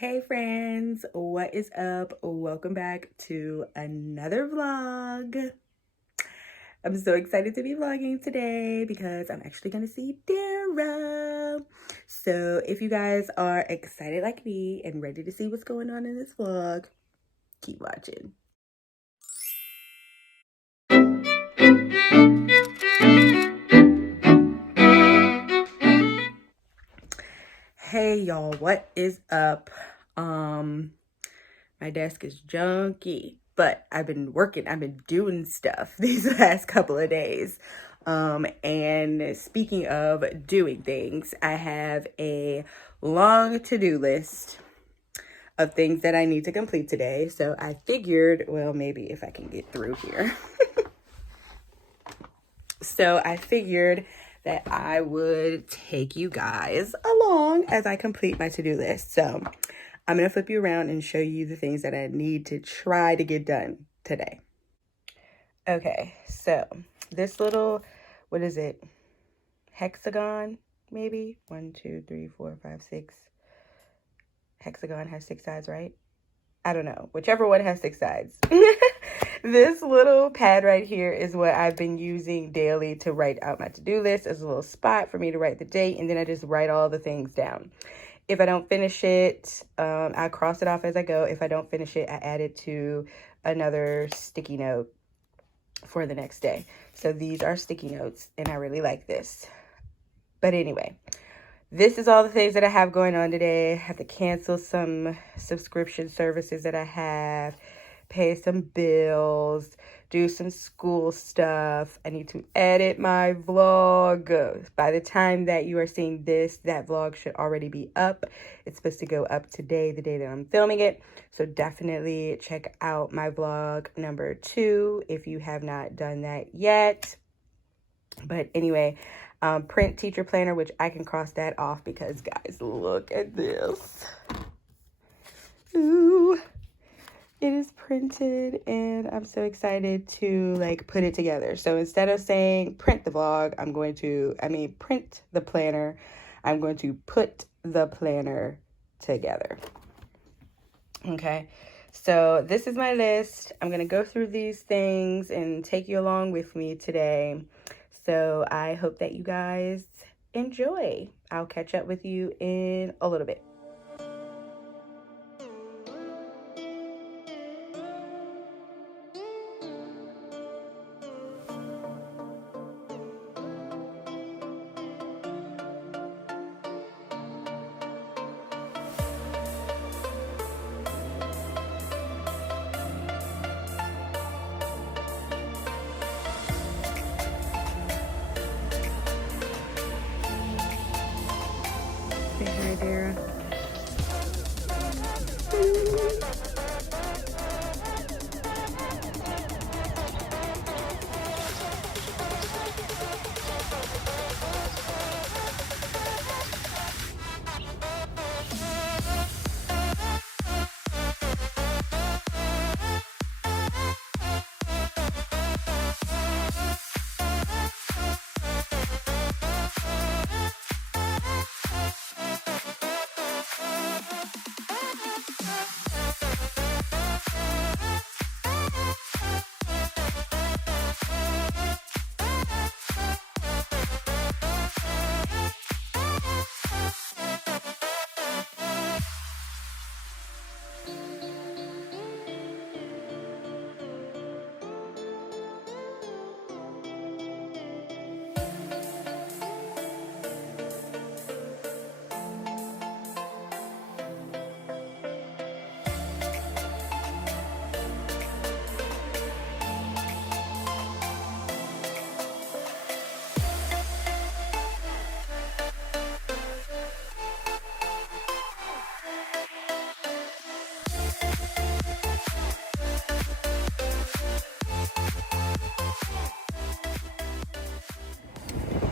Hey friends, what is up? Welcome back to another vlog. I'm so excited to be vlogging today because I'm actually going to see Dara. So if you guys are excited like me and ready to see what's going on in this vlog, keep watching. Hey y'all, what is up? My desk is junky, but I've been doing stuff these last couple of days. And speaking of doing things, I have a long to-do list of things that I need to complete today. So I figured, well, maybe if I can get through here. So I figured that I would take you guys along as I complete my to-do list. So I'm going to flip you around and show you the things that I need to try to get done today. Okay, so this little, what is it? Hexagon, maybe? 1, 2, 3, 4, 5, 6. Hexagon has 6 sides, right? I don't know. Whichever one has 6 sides. This little pad right here is what I've been using daily to write out my to-do list as a little spot for me to write the date, and then I just write all the things down. If I don't finish it, I cross it off as I go. If I don't finish it, I add it to another sticky note for the next day. So these are sticky notes, and I really like this. But anyway, this is all the things that I have going on today. I have to cancel some subscription services that I have, pay some bills, do some school stuff. I need to edit my vlog. By the time that you are seeing this, that vlog should already be up. It's supposed to go up today, the day that I'm filming it. So definitely check out my vlog number 2 if you have not done that yet. But anyway, print teacher planner, which I can cross that off because guys, look at this. Ooh. It is printed and I'm so excited to put it together. So instead of saying print the vlog, print the planner, I'm going to put the planner together. Okay, so this is my list. I'm going to go through these things and take you along with me today. So I hope that you guys enjoy. I'll catch up with you in a little bit. Say hi, Dara.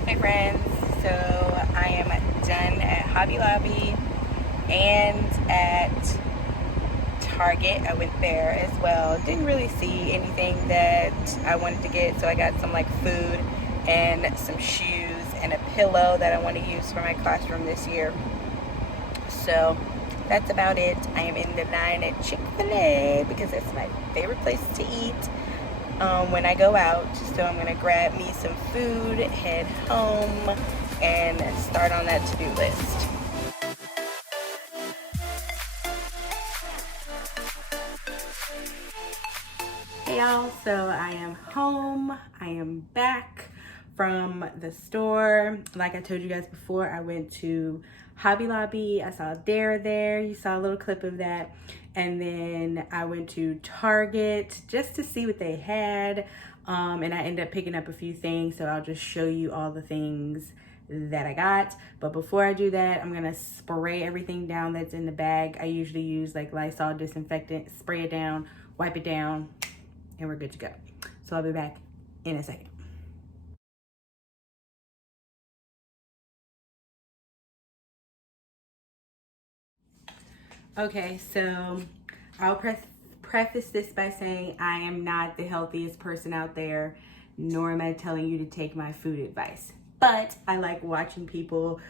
Hey friends, so I am done at Hobby Lobby and at Target. I went there as well. Didn't really see anything that I wanted to get, so I got some food and some shoes and a pillow that I want to use for my classroom this year. So that's about it. I am in the line at Chick-fil-A because that's my favorite place to eat when I go out. So I'm gonna grab me some food, head home, and start on that to-do list. Hey y'all, so I am home. I am back from the store. Like I told you guys before, I went to Hobby Lobby. I saw Dara there. You saw a little clip of that. And then I went to Target just to see what they had. And I ended up picking up a few things, so I'll just show you all the things that I got. But before I do that, I'm gonna spray everything down that's in the bag. I usually use like Lysol disinfectant, spray it down, wipe it down, and we're good to go. So I'll be back in a second. Okay, so I'll preface this by saying I am not the healthiest person out there, nor am I telling you to take my food advice. But I like watching people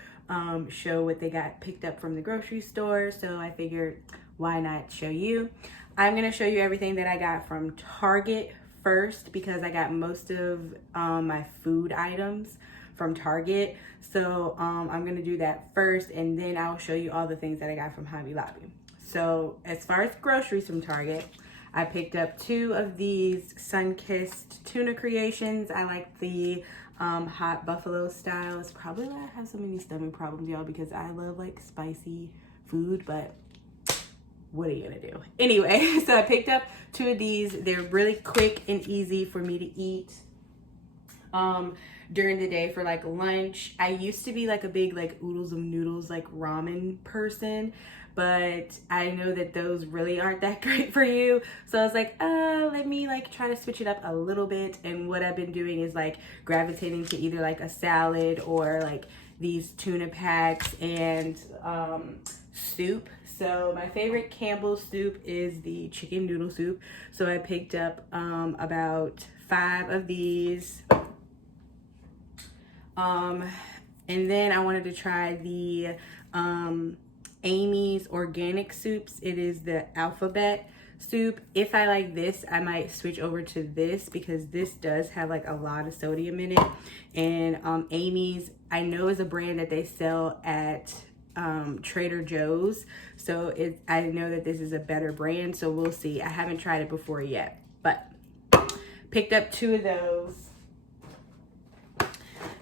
show what they got picked up from the grocery store, so I figured why not show you. I'm gonna show you everything that I got from Target first because I got most of my food items from Target. So I'm gonna do that first, and then I'll show you all the things that I got from Hobby Lobby. So as far as groceries from Target, I picked up 2 of these sun-kissed tuna creations. I like the hot buffalo style. It's probably why I have so many stomach problems, y'all, because I love like spicy food, but what are you gonna do? Anyway, so I picked up 2 of these. They're really quick and easy for me to eat during the day for like lunch. I used to be like a big like oodles of noodles, like ramen person, but I know that those really aren't that great for you. So I was like, let me like try to switch it up a little bit. And what I've been doing is like gravitating to either like a salad or like these tuna packs and soup. So my favorite Campbell's soup is the chicken noodle soup. So I picked up about 5 of these. And then I wanted to try the Amy's organic soups. It is the alphabet soup. If I like this, I might switch over to this because this does have like a lot of sodium in it. And Amy's, I know, is a brand that they sell at Trader Joe's. So I know that this is a better brand, so we'll see. I haven't tried it before yet, but picked up 2 of those.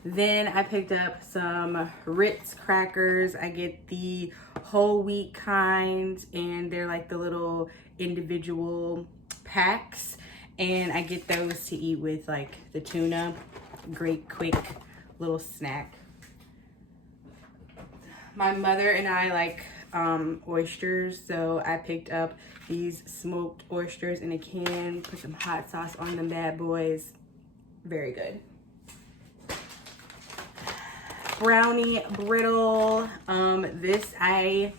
Then I picked up some Ritz crackers. I get the whole wheat kind, and they're like the little individual packs. And I get those to eat with like the tuna. Great quick little snack. My mother and I like oysters, so I picked up these smoked oysters in a can, put some hot sauce on them bad boys. Very good. Brownie brittle. This I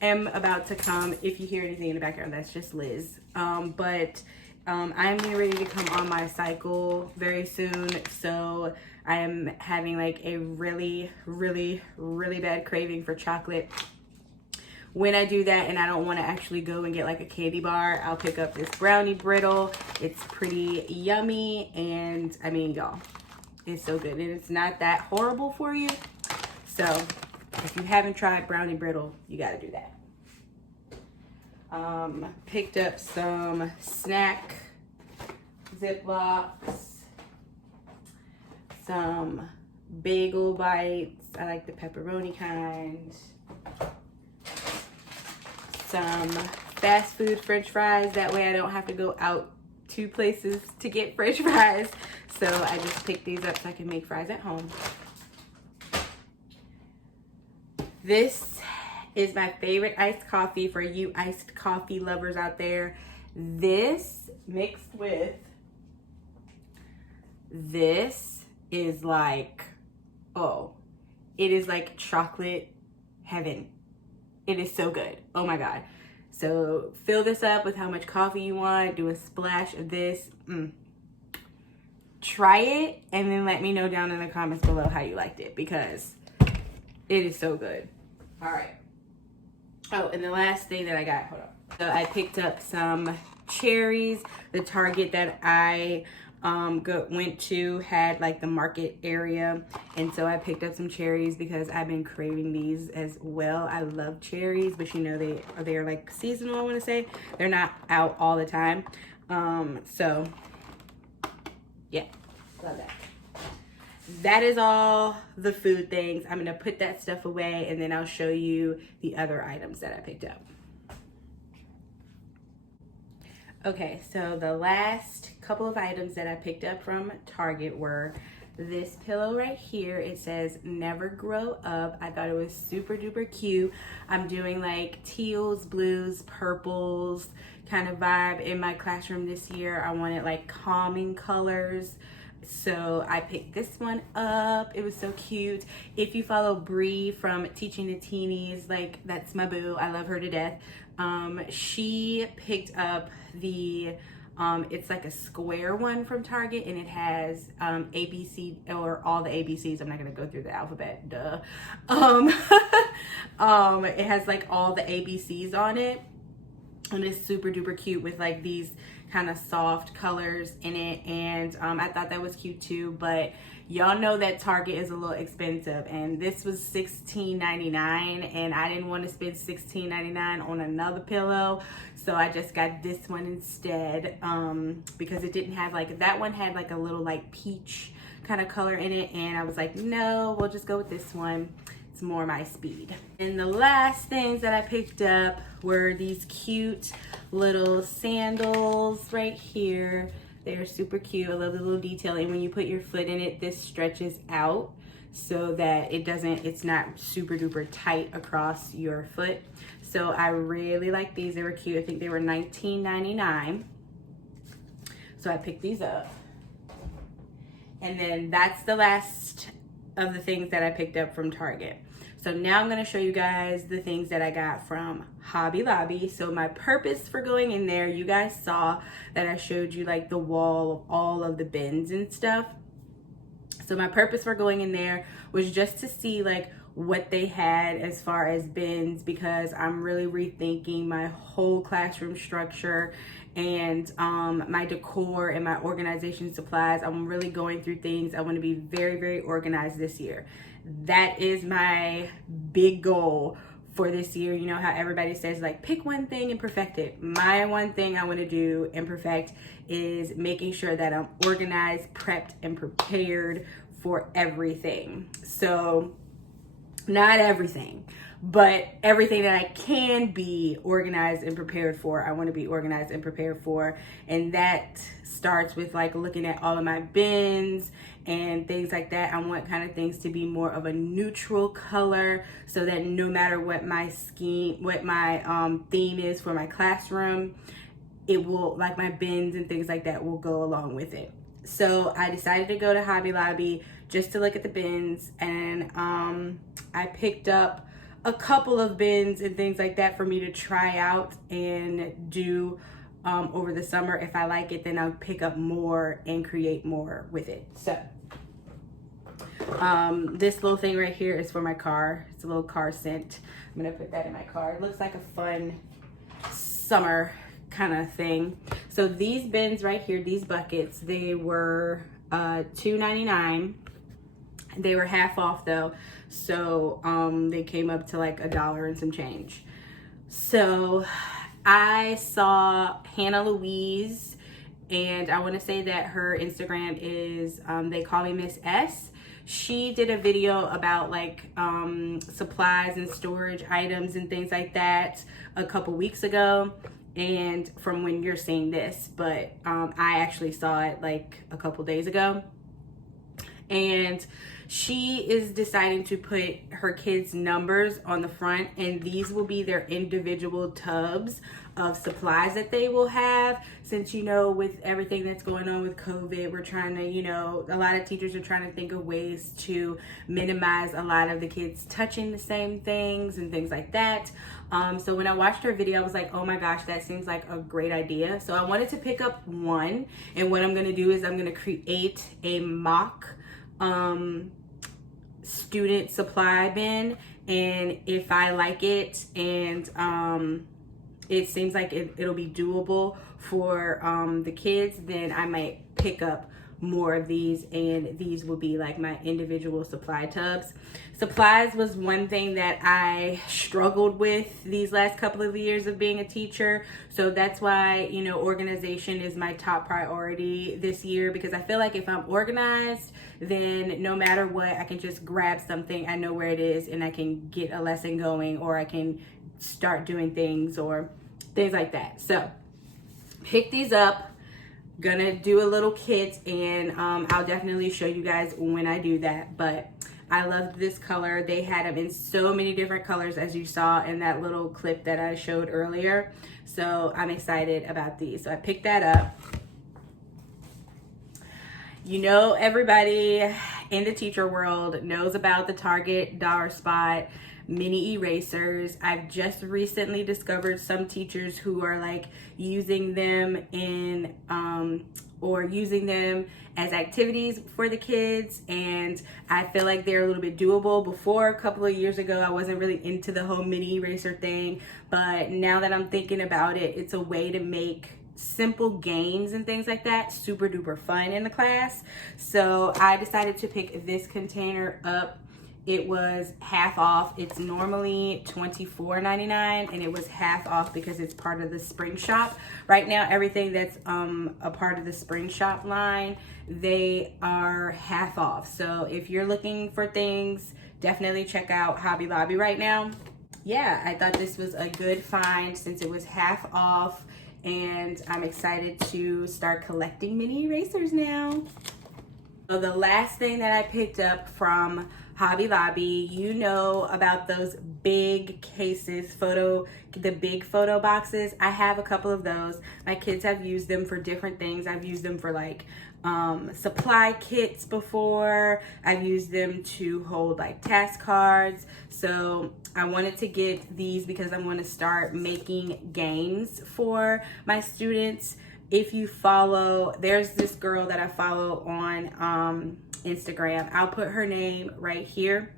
am about to come. If you hear anything in the background, that's just Liz. I'm getting ready to come on my cycle very soon, so I am having like a really bad craving for chocolate. When I do that and I don't want to actually go and get like a candy bar, I'll pick up this brownie brittle. It's pretty yummy, and I mean, y'all, it's so good, and it's not that horrible for you. So if you haven't tried brownie brittle, you got to do that. Picked up some snack Ziplocs, some bagel bites. I like the pepperoni kind. Some fast food French fries. That way I don't have to go out 2 places to get French fries. So I just picked these up so I can make fries at home. This is my favorite iced coffee for you iced coffee lovers out there. This mixed with this is like, oh, it is like chocolate heaven. It is so good. Oh my God. So fill this up with how much coffee you want. Do a splash of this. Try it and then let me know down in the comments below how you liked it, because it is so good. All right. Oh, and the last thing that I got, hold on. So I picked up some cherries. The Target that I went to had like the market area, and so I picked up some cherries because I've been craving these as well. I love cherries, but you know they're like seasonal, I want to say. They're not out all the time. So yeah, love that. That is all the food things. I'm gonna put that stuff away, and then I'll show you the other items that I picked up. Okay, so the last couple of items that I picked up from Target were this pillow right here. It says never grow up. I thought it was super duper cute. I'm doing like teals, blues, purples kind of vibe in my classroom this year. I wanted like calming colors. So I picked this one up. It was so cute. If you follow Bree from Teaching the Teenies, like that's my boo. I love her to death. She picked up the it's like a square one from Target, and it has ABC, or all the ABCs. I'm not gonna go through the alphabet, duh. It has like all the ABCs on it, and it's super duper cute with like these kind of soft colors in it. And I thought that was cute too, but y'all know that Target is a little expensive, and this was $16.99, and I didn't want to spend $16.99 on another pillow, so I just got this one instead, because it didn't have like, that one had like a little like peach kind of color in it, and I was like, no, we'll just go with this one. It's more my speed. And the last things that I picked up were these cute little sandals right here. They're super cute. I love the little detailing. When you put your foot in it, this stretches out so that it's not super duper tight across your foot. So I really like these. They were cute. I think they were $19.99. So I picked these up. And then that's the last of the things that I picked up from Target. So now I'm gonna show you guys the things that I got from Hobby Lobby. So my purpose for going in there, you guys saw that I showed you like the wall of all of the bins and stuff. So my purpose for going in there was just to see like what they had as far as bins, because I'm really rethinking my whole classroom structure and my decor and my organization supplies. I'm really going through things. I want to be very, very organized this year. That is my big goal for this year. You know how everybody says like pick one thing and perfect it. My one thing I want to do and perfect is making sure that I'm organized, prepped, and prepared for everything. So not everything, but everything that I can be organized and prepared for, I want to be organized and prepared for. And that starts with like looking at all of my bins and things like that. I want kind of things to be more of a neutral color, so that no matter what my theme is for my classroom, it will, like my bins and things like that will go along with it. So I decided to go to Hobby Lobby just to look at the bins, and I picked up a couple of bins and things like that for me to try out and do over the summer. If I like it, then I'll pick up more and create more with it. So this little thing right here is for my car. It's a little car scent. I'm gonna put that in my car. It looks like a fun summer kind of thing. So these bins right here, these buckets, they were $2.99. They were half off though, so they came up to like $1 and some change. So I saw Hannah Louise, and I want to say that her Instagram is They Call Me Miss S. She did a video about like supplies and storage items and things like that a couple weeks ago, and from when you're seeing this, but I actually saw it like a couple days ago. And she is deciding to put her kids' numbers on the front, and these will be their individual tubs of supplies that they will have. Since, you know, with everything that's going on with COVID, we're trying to, you know, a lot of teachers are trying to think of ways to minimize a lot of the kids touching the same things and things like that. So when I watched her video, I was like, oh my gosh, that seems like a great idea. So I wanted to pick up one, and what I'm going to do is I'm going to create a mock student supply bin and if I like it and it seems like it'll be doable for the kids, then I might pick up more of these, and these will be like my individual supply tubs. Supplies was one thing that I struggled with these last couple of years of being a teacher, so that's why, you know, organization is my top priority this year, because I feel like if I'm organized, then no matter what, I can just grab something, I know where it is, and I can get a lesson going, or I can start doing things or things like that. So pick these up. Gonna do a little kit, and I'll definitely show you guys when I do that. But I loved this color. They had them in so many different colors, as you saw in that little clip that I showed earlier. So I'm excited about these. So I picked that up. You know, everybody in the teacher world knows about the Target Dollar Spot mini erasers. I've just recently discovered some teachers who are like using them in or using them as activities for the kids, and I feel like they're a little bit doable. Before, a couple of years ago, I wasn't really into the whole mini eraser thing, but now that I'm thinking about it, it's a way to make simple games and things like that super duper fun in the class. So I decided to pick this container up. It was half off. It's normally $24.99, and it was half off because it's part of the Spring Shop. Right now, everything that's a part of the Spring Shop line, they are half off. So if you're looking for things, definitely check out Hobby Lobby right now. Yeah, I thought this was a good find since it was half off, and I'm excited to start collecting mini erasers now. So the last thing that I picked up from Hobby Lobby, you know about those big cases, the big photo boxes. I have a couple of those. My kids have used them for different things. I've used them for like supply kits before. I've used them to hold like task cards. So I wanted to get these because I want to start making games for my students. If you follow, there's this girl that I follow on Instagram. I'll put her name right here.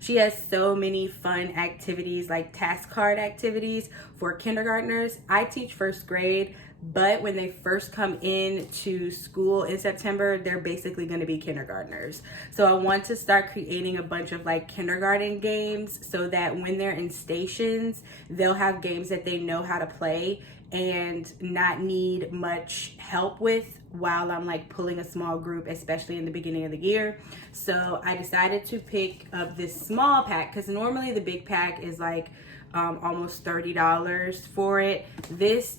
She has so many fun activities, like task card activities for kindergartners. I teach first grade, but when they first come into school in September, they're basically going to be kindergartners. So I want to start creating a bunch of like kindergarten games so that when they're in stations, they'll have games that they know how to play and not need much help with while I'm like pulling a small group, especially in the beginning of the year. So I decided to pick up this small pack because normally the big pack is like almost $30 for it. This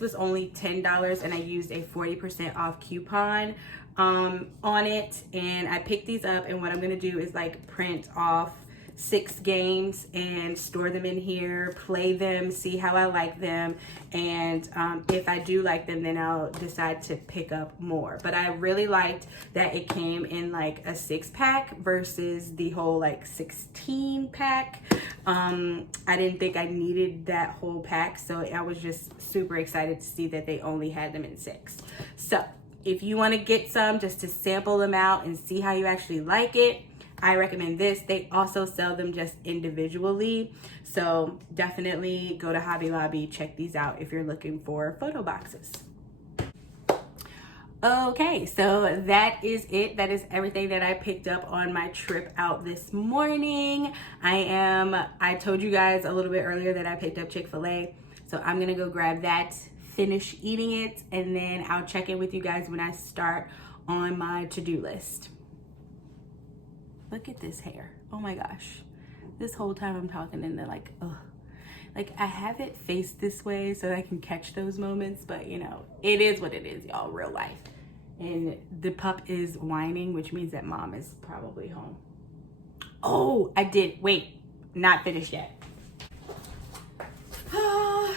was only $10, and I used a 40% off coupon on it, and I picked these up, and what I'm gonna do is like print off 6 games and store them in here, play them, see how I like them, and if I do like them, then I'll decide to pick up more. But I really liked that it came in like a 6-pack versus the whole like 16-pack. I didn't think I needed that whole pack, so I was just super excited to see that they only had them in 6. So if you want to get some just to sample them out and see how you actually like it, I recommend this. They also sell them just individually. So definitely go to Hobby Lobby, check these out if you're looking for photo boxes. Okay, so that is it. That is everything that I picked up on my trip out this morning. I told you guys a little bit earlier that I picked up Chick-fil-A. So I'm gonna go grab that, finish eating it, and then I'll check in with you guys when I start on my to-do list. Look at this hair. Oh my gosh. This whole time I'm talking and they're like, ugh. Like I have it faced this way so that I can catch those moments, but you know, it is what it is, y'all, real life. And the pup is whining, which means that mom is probably home. Oh, wait, not finished yet.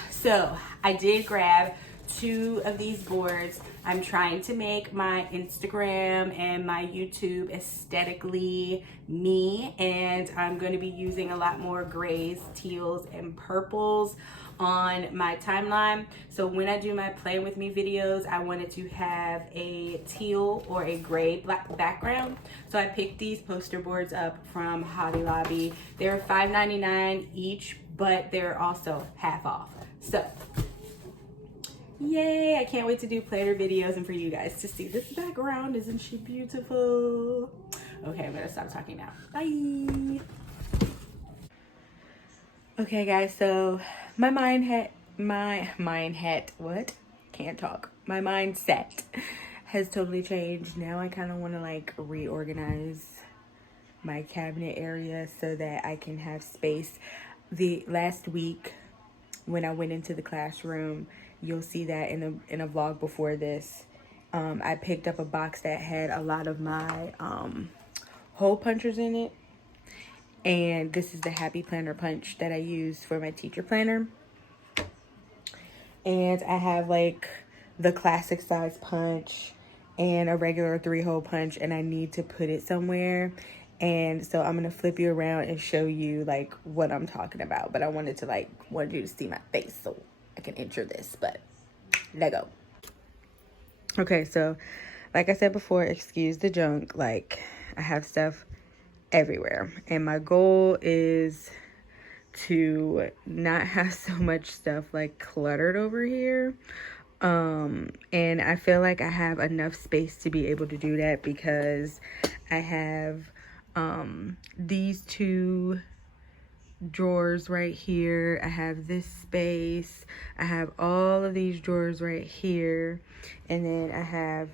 So I did grab 2 of these boards. I'm trying to make my Instagram and my YouTube aesthetically me, and I'm going to be using a lot more grays, teals, and purples on my timeline. So when I do my Play With Me videos, I wanted to have a teal or a gray black background. So I picked these poster boards up from Hobby Lobby. They're $5.99 each, but they're also half off. So yay, I can't wait to do planner videos and for you guys to see this background. Isn't she beautiful? Okay, I'm gonna stop talking now. Bye. Okay guys, so my mindset has totally changed. Now I kind of want to like reorganize my cabinet area so that I can have space. The last week when I went into the classroom, you'll see that in a vlog before this, I picked up a box that had a lot of my hole punchers in it. And this is the Happy Planner punch that I use for my teacher planner. And I have like the classic size punch and a regular 3-hole punch, and I need to put it somewhere. And so I'm gonna flip you around and show you like what I'm talking about. But I wanted you to see my face so I can enter this, but let go. Okay, so like I said before, excuse the junk. Like, I have stuff everywhere, and my goal is to not have so much stuff like cluttered over here, and I feel like I have enough space to be able to do that because I have these 2 drawers right here. I have this space, I have all of these drawers right here, and then I have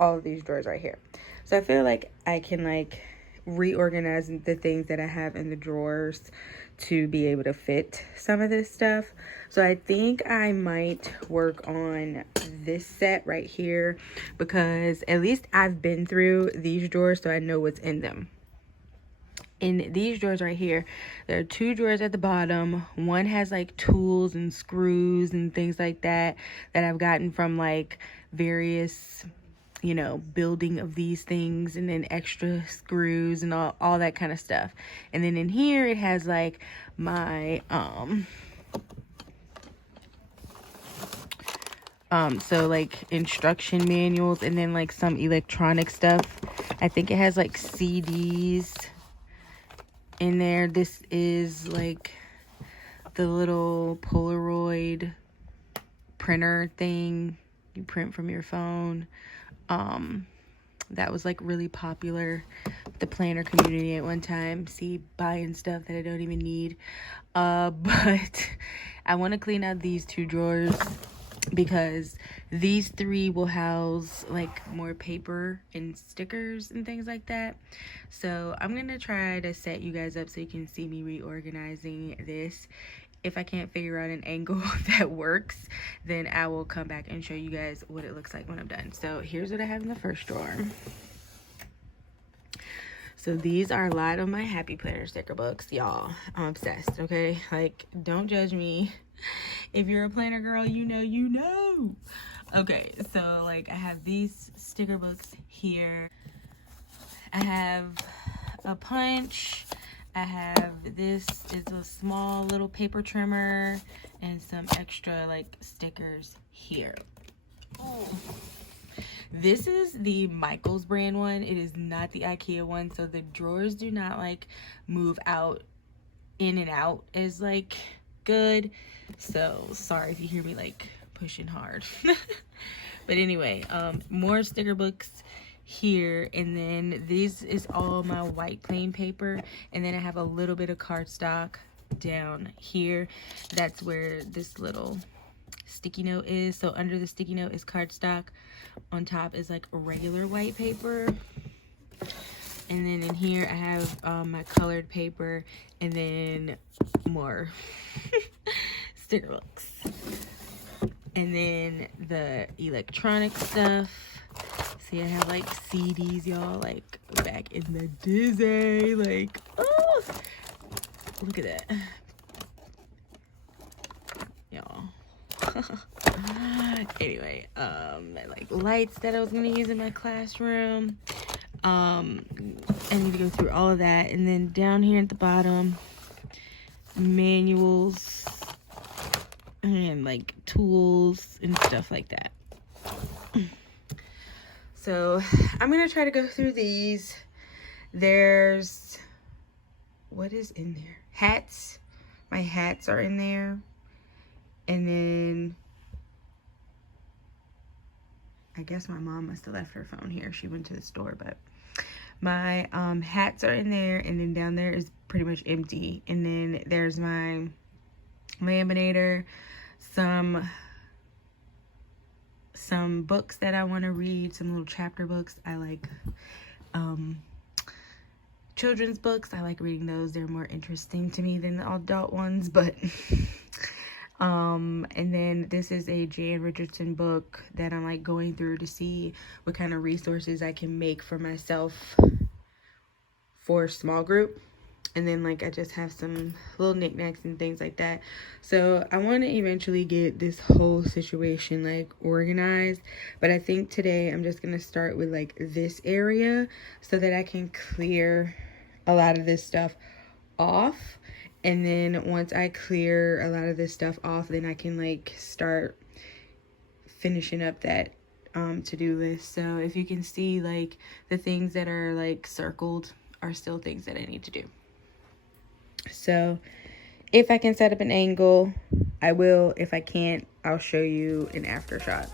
all of these drawers right here. So I feel like I can like reorganize the things that I have in the drawers to be able to fit some of this stuff. So I think I might work on this set right here, because at least I've been through these drawers, so I know what's in them. In these drawers right here, there are 2 drawers at the bottom. One has like tools and screws and things like that I've gotten from like various, you know, building of these things, and then extra screws and all that kind of stuff. And then in here it has like my so like instruction manuals, and then like some electronic stuff. I think it has like CDs in there. This is like the little Polaroid printer thing you print from your phone. That was like really popular with the planner community at one time. See, buying stuff that I don't even need. But I want to clean out these 2 drawers because these 3 will house like more paper and stickers and things like that. So I'm gonna try to set you guys up so you can see me reorganizing this. If I can't figure out an angle that works, then I will come back and show you guys what it looks like when I'm done. So here's what I have in the first drawer. So these are a lot of my Happy Planner sticker books, y'all. I'm obsessed, okay? Like, don't judge me. If you're a planner girl, you know. Okay, so like I have these sticker books here. I have a punch. I have this is a small little paper trimmer and some extra like stickers here. Oh. This is the Michaels brand one. It is not the IKEA one, so the drawers do not like move out in and out as like good. So sorry if you hear me like pushing hard. But anyway, more sticker books here, and then this is all my white plain paper, and then I have a little bit of cardstock down here. That's where this little sticky note is. So under the sticky note is cardstock, on top is like regular white paper, and then in here I have my colored paper, and then more sticker books, and then the electronic stuff. See, I have like CDs, y'all, like back in the Disney, like, oh, look at that, y'all. Anyway, like lights that I was gonna use in my classroom. I need to go through all of that, and then down here at the bottom, manuals and like tools and stuff like that. So I'm gonna try to go through these. There's, what is in there? Hats. My hats are in there. And then I guess my mom must have left her phone here. She went to the store, but my hats are in there, and then down there is pretty much empty. And then there's my laminator, some books that I want to read, some little chapter books. I like children's books. I like reading those. They're more interesting to me than the adult ones, but and then this is a Jan Richardson book that I'm like going through to see what kind of resources I can make for myself for a small group. And then like I just have some little knickknacks and things like that. So I want to eventually get this whole situation like organized, but I think today I'm just gonna start with like this area so that I can clear a lot of this stuff off. And then once I clear a lot of this stuff off, then I can like start finishing up that to-do list. So if you can see, like the things that are like circled are still things that I need to do. So if I can set up an angle, I will. If I can't, I'll show you an after shot.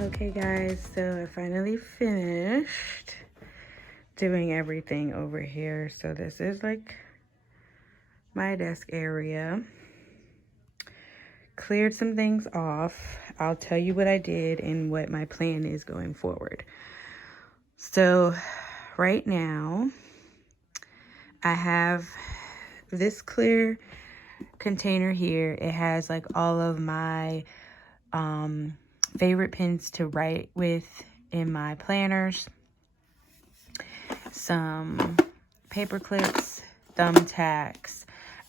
Okay guys, so I finally finished doing everything over here. So this is like my desk area. Cleared some things off. I'll tell you what I did and what my plan is going forward. So right now I have this clear container here. It has like all of my favorite pens to write with in my planners, some paper clips, thumbtacks,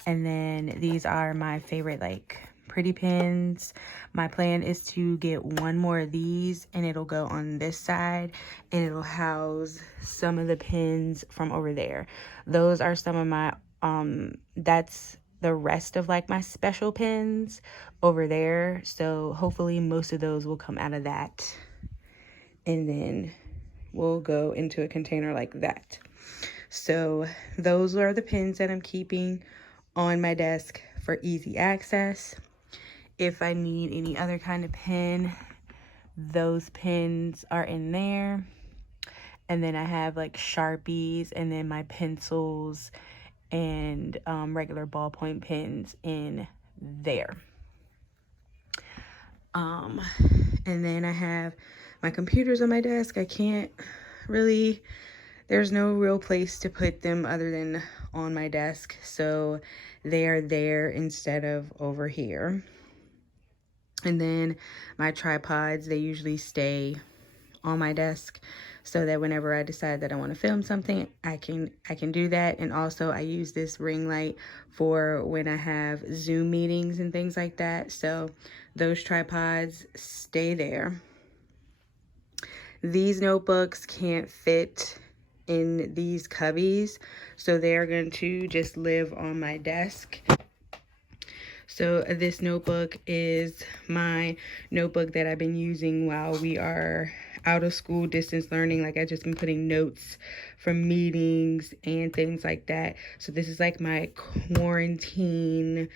and then these are my favorite like pretty pens. My plan is to get one more of these, and it'll go on this side, and it'll house some of the pens from over there. Those are some of my that's the rest of like my special pens over there. So hopefully most of those will come out of that, and then we'll go into a container like that. So those are the pens that I'm keeping on my desk for easy access. If I need any other kind of pen, those pens are in there. And then I have like Sharpies and then my pencils and regular ballpoint pens in there. And then I have my computers on my desk. I can't really, there's no real place to put them other than on my desk. So they are there instead of over here. And then my tripods, they usually stay on my desk so that whenever I decide that I want to film something, I can do that. And also I use this ring light for when I have Zoom meetings and things like that. So those tripods stay there. These notebooks can't fit in these cubbies, so they're going to just live on my desk. So this notebook is my notebook that I've been using while we are out of school distance learning. Like, I've just been putting notes from meetings and things like that. So this is like my quarantine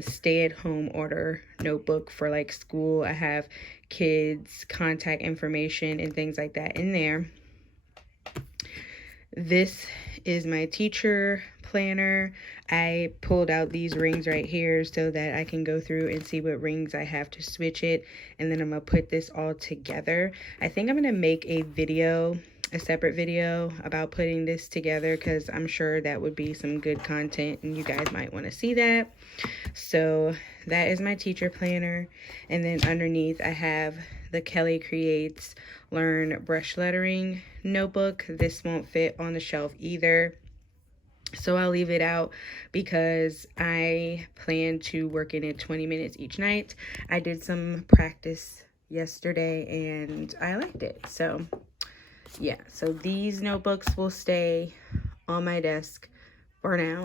stay-at-home order notebook for like school. I have kids' contact information and things like that in there. This is my teacher planner. I pulled out these rings right here so that I can go through and see what rings I have to switch it, and then I'm gonna put this all together. I think I'm gonna make a video, a separate video about putting this together, because I'm sure that would be some good content and you guys might want to see that. So that is my teacher planner, and then underneath I have the Kelly Creates Learn Brush Lettering notebook. This won't fit on the shelf either, so I'll leave it out because I plan to work in it 20 minutes each night. I did some practice yesterday and I liked it. So yeah, so these notebooks will stay on my desk for now.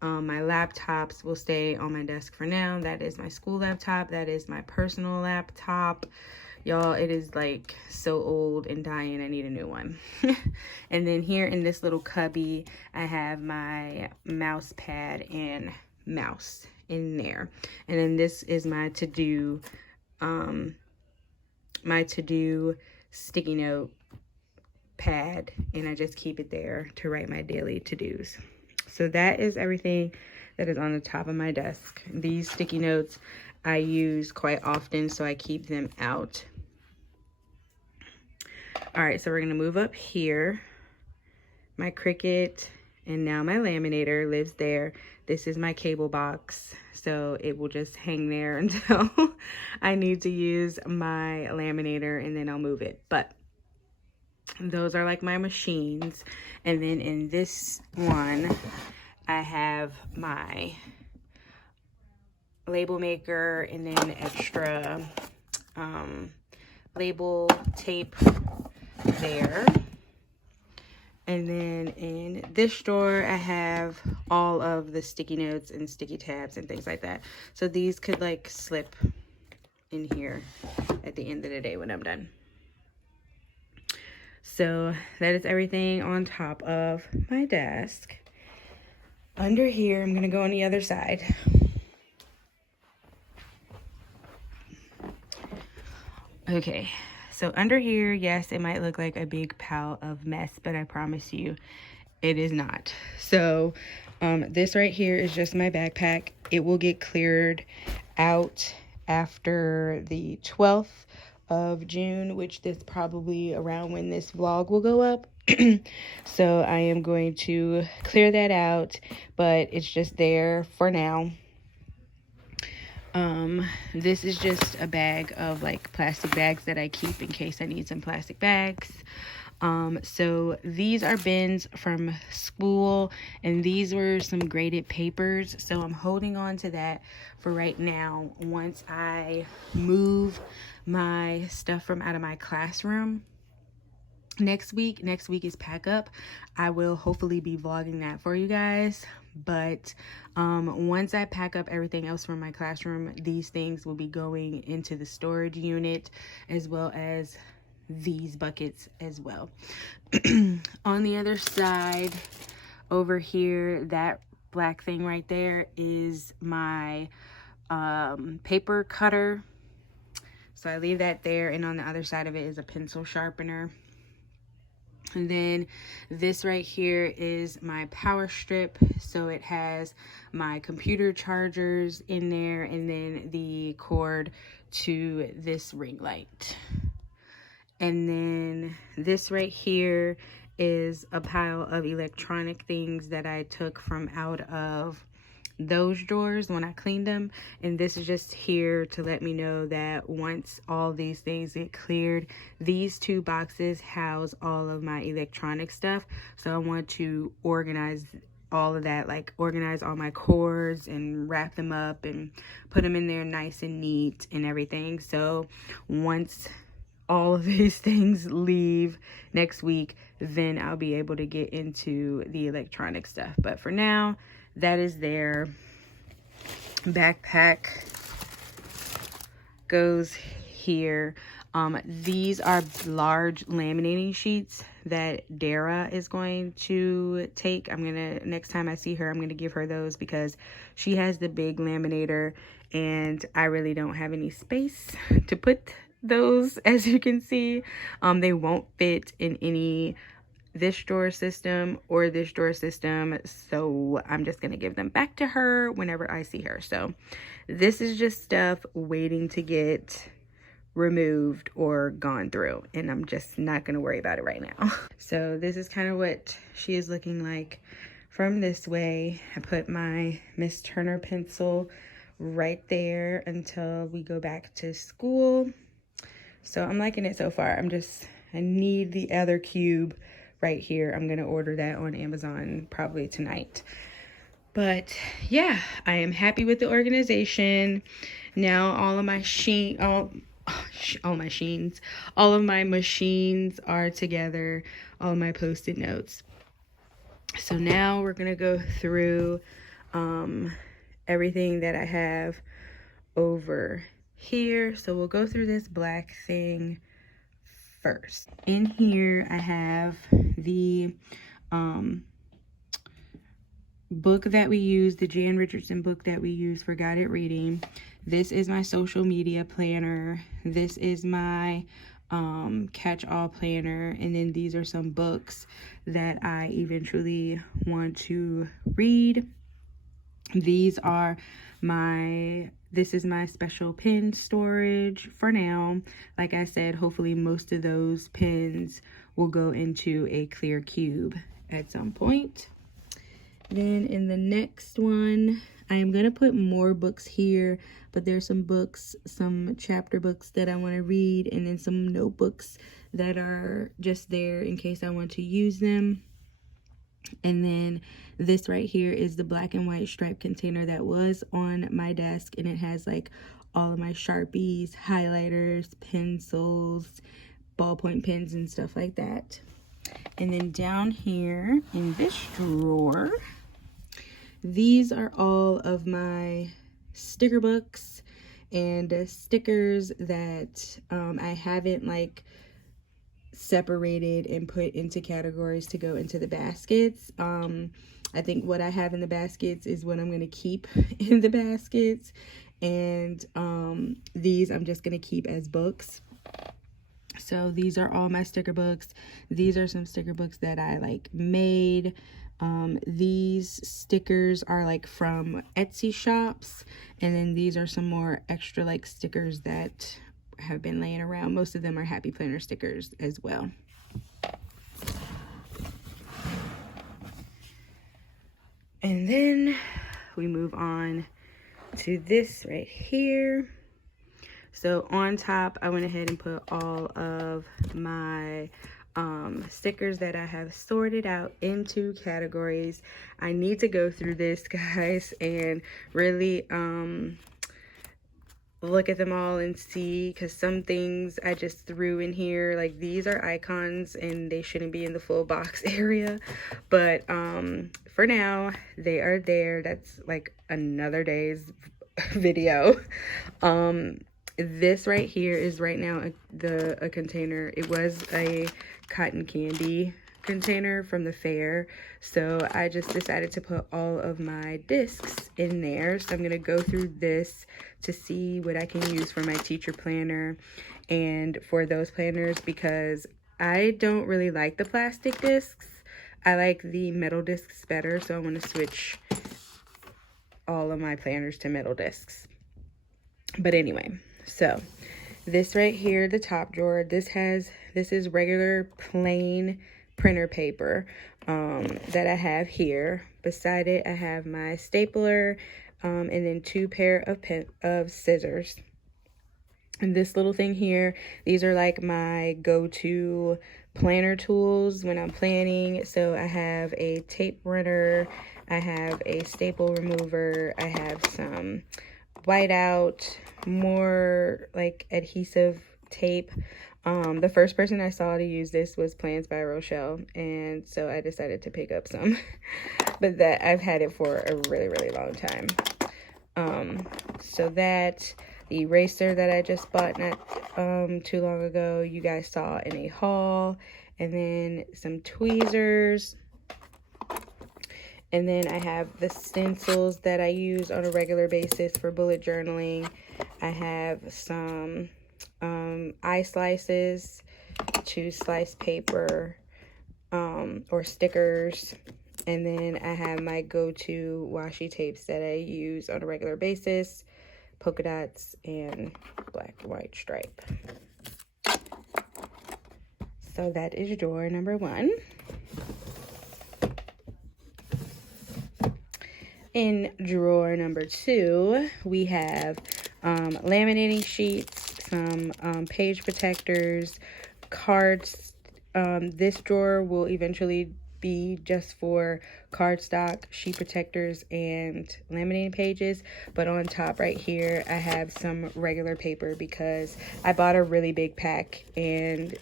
My laptops will stay on my desk for now. That is my school laptop. That is my personal laptop. Y'all, it is like so old and dying. I need a new one. And then here in this little cubby, I have my mouse pad and mouse in there. And then this is my to-do sticky note pad, and I just keep it there to write my daily to-dos. So that is everything that is on the top of my desk. These sticky notes I use quite often, so I keep them out. All right, so we're gonna move up here. My Cricut and now my laminator lives there. This is my cable box, so it will just hang there until I need to use my laminator, and then I'll move it. But those are like my machines. And then in this one, I have my label maker and then extra label tape there. And then in this drawer, I have all of the sticky notes and sticky tabs and things like that. So these could like slip in here at the end of the day when I'm done. So that is everything on top of my desk. Under here, I'm gonna go on the other side. Okay, so under here, yes, it might look like a big pile of mess, but I promise you, it is not. So this right here is just my backpack. It will get cleared out after the 12th of June, which is probably around when this vlog will go up. So I am going to clear that out, but it's just there for now. This is just a bag of like plastic bags that I keep in case I need some plastic bags. So these are bins from school, and these were some graded papers, so I'm holding on to that for right now. Once I move my stuff from out of my classroom next week is pack up, I will hopefully be vlogging that for you guys. But once I pack up everything else from my classroom, these things will be going into the storage unit, as well as these buckets as well. On the other side over here, that black thing right there is my paper cutter. So I leave that there, and on the other side of it is a pencil sharpener. And then this right here is my power strip. So it has my computer chargers in there, and then the cord to this ring light. And then this right here is a pile of electronic things that I took from out of those drawers when I cleaned them. And this is just here to let me know that once all these things get cleared, these two boxes house all of my electronic stuff. So I want to organize all of that, like organize all my cords and wrap them up and put them in there nice and neat and everything. So once all of these things leave next week, then I'll be able to get into the electronic stuff. But for now, that is there. Backpack goes here. These are large laminating sheets that Dara is going to take. Next time I see her, I'm gonna give her those because she has the big laminator and I really don't have any space to put those, as you can see. They won't fit in any this drawer system or this drawer system, so I'm just gonna give them back to her whenever I see her. So this is just stuff waiting to get removed or gone through, and I'm just not gonna worry about it right now. So this is kind of what she is looking like from this way. I put my Miss Turner pencil right there until we go back to school. So I'm liking it so far. I need the other cube right here. I'm gonna order that on Amazon probably tonight. But yeah, I am happy with the organization. Now all of my all of my machines are together, all of my Post-it notes. So now we're gonna go through everything that I have over here. So we'll go through this black thing first. In here I have the book that we use, the Jan Richardson book that we use for guided reading. This is my social media planner. This is my catch-all planner, and then these are some books that I eventually want to read. This is my special pen storage for now. Like I said, hopefully most of those pens will go into a clear cube at some point. Then in the next one, I am going to put more books here, but there's some books, some chapter books that I want to read, and then some notebooks that are just there in case I want to use them. And then this right here is the black and white striped container that was on my desk, and it has like all of my Sharpies, highlighters, pencils, ballpoint pens, and stuff like that. And then down here in this drawer, these are all of my sticker books and stickers that I haven't like separated and put into categories to go into the baskets. I think what I have in the baskets is what I'm going to keep in the baskets, and these I'm just going to keep as books. So these are all my sticker books. These are some sticker books that I like made. These stickers are like from Etsy shops, and then these are some more extra like stickers that have been laying around. Most of them are Happy Planner stickers as well. And then we move on to this right here. So on top, I went ahead and put all of my stickers that I have sorted out into categories. I need to go through this, guys, and really look at them all and see, because some things I just threw in here, like these are icons and they shouldn't be in the full box area, but for now they are there. That's like another day's video. This right here is right now a container. It was a cotton candy container from the fair. So I just decided to put all of my discs in there. So I'm going to go through this to see what I can use for my teacher planner and for those planners, because I don't really like the plastic discs. I like the metal discs better, so I want to switch all of my planners to metal discs. But anyway, so this right here, the top drawer, this is regular plain printer paper that I have here. Beside it, I have my stapler and then 2 pair of scissors. And this little thing here, these are like my go-to planner tools when I'm planning. So I have a tape runner, I have a staple remover, I have some whiteout, more like adhesive tape. The first person I saw to use this was Plans by Rochelle, and so I decided to pick up some. But that I've had it for a really long time. So that, the eraser that I just bought not too long ago, you guys saw in a haul, and then some tweezers. And then I have the stencils that I use on a regular basis for bullet journaling. I have some eye slices to slice paper or stickers. And then I have my go-to washi tapes that I use on a regular basis, polka dots and black and white stripe. So that is drawer number 1. In drawer number 2, we have laminating sheets, some page protectors, cards. This drawer will eventually be just for cardstock, sheet protectors, and laminating pages. But on top right here, I have some regular paper because I bought a really big pack, and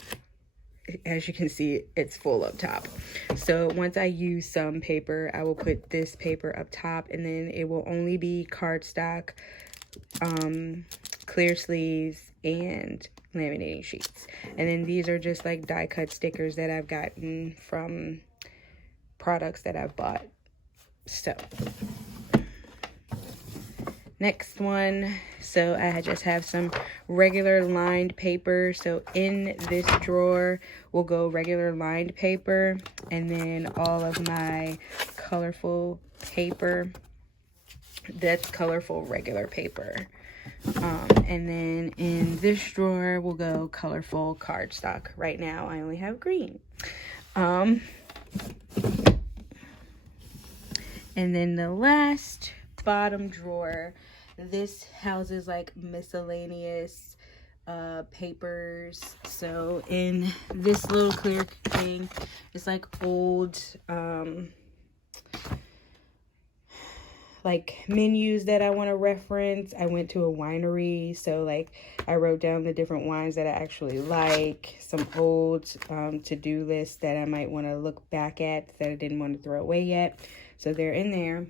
as you can see, it's full up top. So once I use some paper, I will put this paper up top, and then it will only be cardstock, clear sleeves, and laminating sheets. And then these are just like die cut stickers that I've gotten from products that I've bought. So next one, so I just have some regular lined paper. So in this drawer will go regular lined paper, and then all of my colorful paper, that's colorful regular paper. And then in this drawer will go colorful cardstock. Right now I only have green. And then the last bottom drawer, this houses like miscellaneous papers. So in this little clear thing, it's like old like menus that I want to reference. I went to a winery, so like I wrote down the different wines that I actually like, some old to-do lists that I might want to look back at that I didn't want to throw away yet. So they're in there.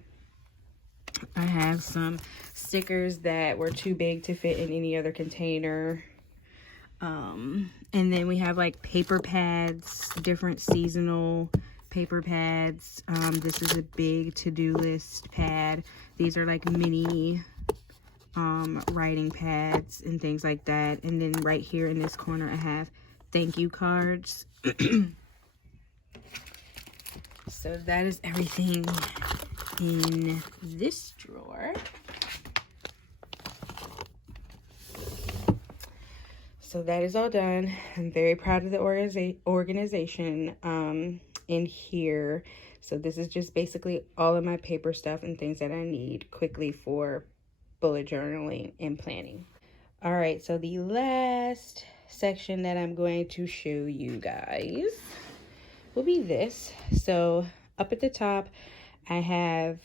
I have some stickers that were too big to fit in any other container. And then we have like paper pads, different seasonal paper pads. This is a big to-do list pad. These are like mini writing pads and things like that. And then right here in this corner, I have thank you cards. So that is everything in this drawer. So that is all done. I'm very proud of the organization in here. So this is just basically all of my paper stuff and things that I need quickly for bullet journaling and planning. All right, so the last section that I'm going to show you guys will be this. So up at the top, I have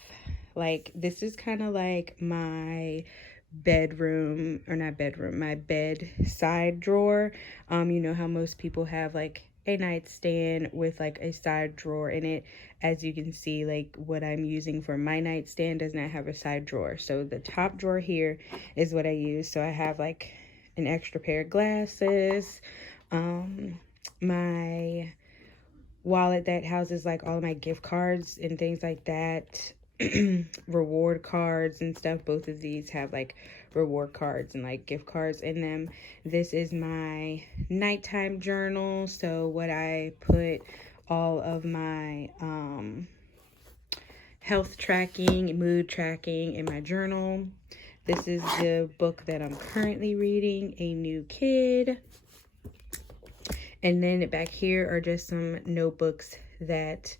like, this is kind of like my bedroom, or not bedroom, my bed side drawer. You know how most people have like a nightstand with like a side drawer in it. As you can see, like what I'm using for my nightstand does not have a side drawer. So the top drawer here is what I use. So I have like an extra pair of glasses, my wallet that houses like all of my gift cards and things like that. Reward cards and stuff. Both of these have like reward cards and like gift cards in them. This is my nighttime journal. So what I put all of my health tracking, mood tracking in my journal. This is the book that I'm currently reading, A New Kid. And then back here are just some notebooks that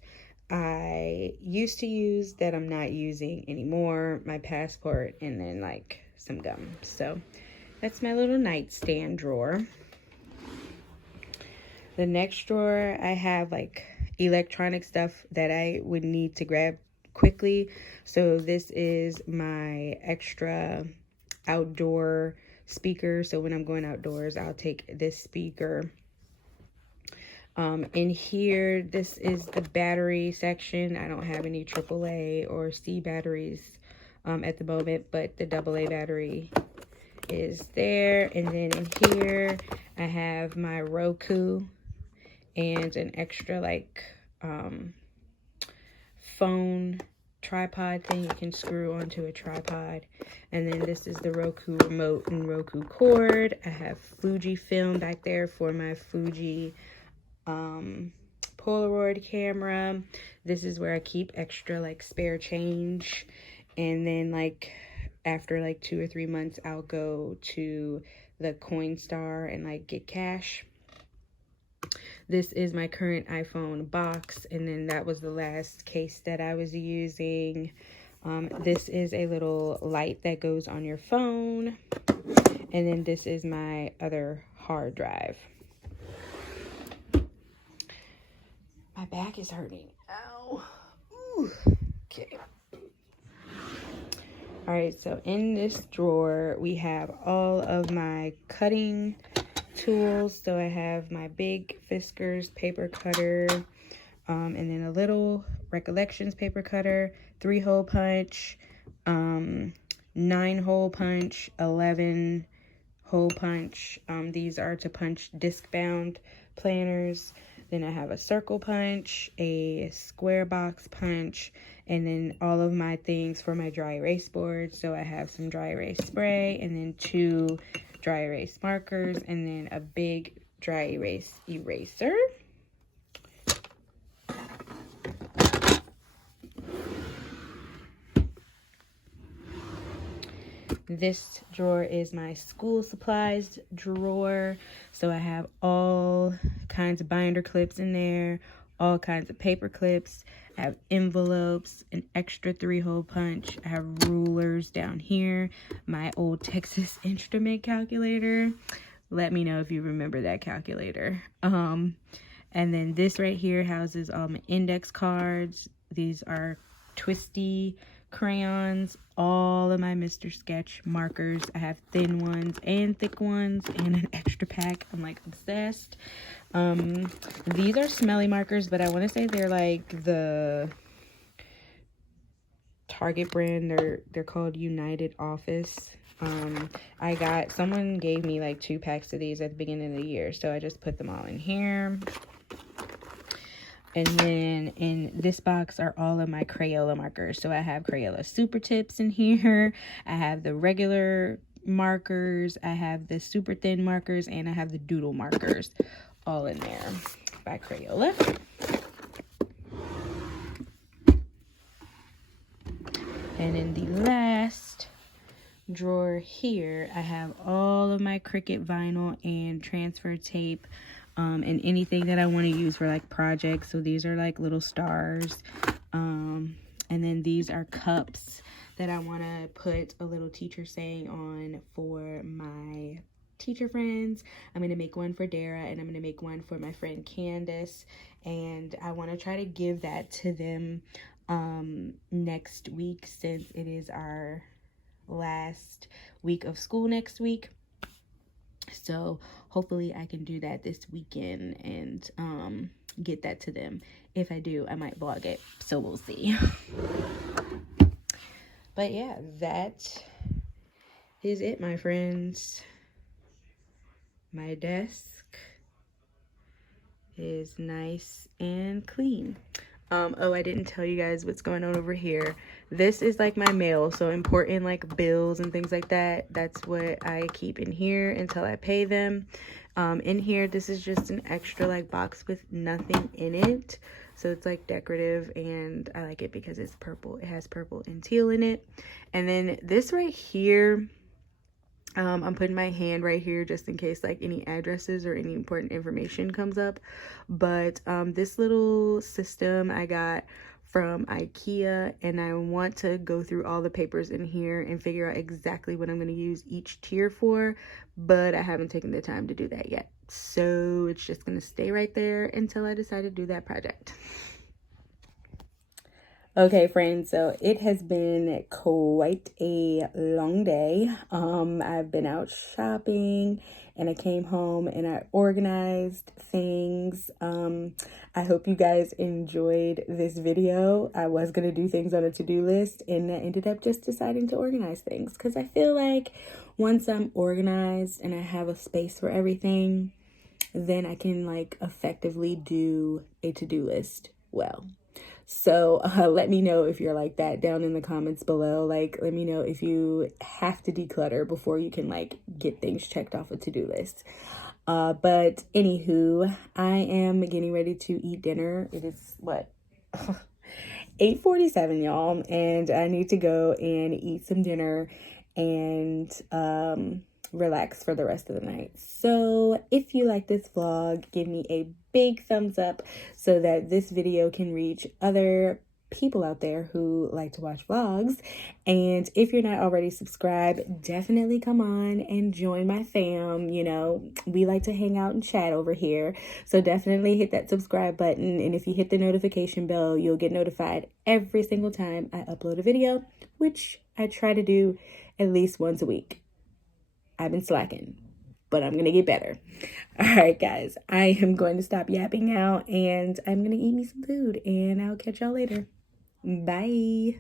I used to use that I'm not using anymore, my passport, and then like some gum. So that's my little nightstand drawer. The next drawer, I have like electronic stuff that I would need to grab quickly. So this is my extra outdoor speaker. So when I'm going outdoors, I'll take this speaker. In here, this is the battery section. I don't have any AAA or C batteries at the moment, but the AA battery is there. And then in here, I have my Roku and an extra like phone tripod thing you can screw onto a tripod. And then this is the Roku remote and Roku cord. I have Fujifilm back there for my Fuji Polaroid camera. This is where I keep extra like spare change. And then like after like 2 or 3 months, I'll go to the Coinstar and like get cash. This is my current iPhone box, and then that was the last case that I was using. This is a little light that goes on your phone, and then this is my other hard drive. My back is hurting. Ow. Ooh. Okay. All right, so in this drawer, we have all of my cutting tools. So I have my big Fiskars paper cutter, and then a little Recollections paper cutter, 3-hole punch, 9-hole punch, 11-hole punch. These are to punch disc-bound planners. Then I have a circle punch, a square box punch, and then all of my things for my dry erase board. So I have some dry erase spray, and then 2 dry erase markers, and then a big dry erase eraser. This drawer is my school supplies drawer. So I have all kinds of binder clips in there, all kinds of paper clips. I have envelopes, an extra 3-hole punch. I have rulers down here, my old Texas Instrument calculator. Let me know if you remember that calculator. And then this right here houses all my index cards. These are twisty crayons, all of my Mr. Sketch markers. I have thin ones and thick ones and an extra pack. I'm like obsessed. These are smelly markers, but I want to say they're like the Target brand. They're called United Office. Someone gave me like 2 packs of these at the beginning of the year, so I just put them all in here. And then in this box are all of my Crayola markers. So I have Crayola Super Tips in here. I have the regular markers. I have the super thin markers. And I have the doodle markers all in there by Crayola. And in the last drawer here, I have all of my Cricut vinyl and transfer tape. And anything that I want to use for like projects. So these are like little stars. And then these are cups that I want to put a little teacher saying on for my teacher friends. I'm going to make one for Dara, and I'm going to make one for my friend Candace. And I want to try to give that to them next week, since it is our last week of school next week. So hopefully I can do that this weekend and get that to them. If I do, I might vlog it. So we'll see. But yeah, that is it, my friends. My desk, is nice and clean. Oh, I didn't tell you guys what's going on over here. This is like my mail, so important like bills and things like that. That's what I keep in here until I pay them. In here, this is just an extra like box with nothing in it. So it's like decorative, and I like it because it's purple. It has purple and teal in it. And then this right here, I'm putting my hand right here just in case like any addresses or any important information comes up. But this little system I got from IKEA, and I want to go through all the papers in here and figure out exactly what I'm going to use each tier for, but I haven't taken the time to do that yet. So it's just going to stay right there until I decide to do that project. Okay, friends, so it has been quite a long day. I've been out shopping, and I came home and I organized things. I hope you guys enjoyed this video. I was going to do things on a to-do list, and I ended up just deciding to organize things because I feel like once I'm organized and I have a space for everything, then I can like effectively do a to-do list well. So let me know if you're like that down in the comments below. Like, let me know if you have to declutter before you can like get things checked off a to-do list. But anywho, I am getting ready to eat dinner. It is what? 8:47, y'all, and I need to go and eat some dinner and relax for the rest of the night. So if you like this vlog, give me a big thumbs up so that this video can reach other people out there who like to watch vlogs. And if you're not already subscribed, definitely come on and join my fam. You know, we like to hang out and chat over here, so definitely hit that subscribe button, and if you hit the notification bell, you'll get notified every single time I upload a video, which I try to do at least once a week. I've been slacking, but I'm going to get better. All right, guys, I am going to stop yapping now, and I'm going to eat me some food, and I'll catch y'all later. Bye.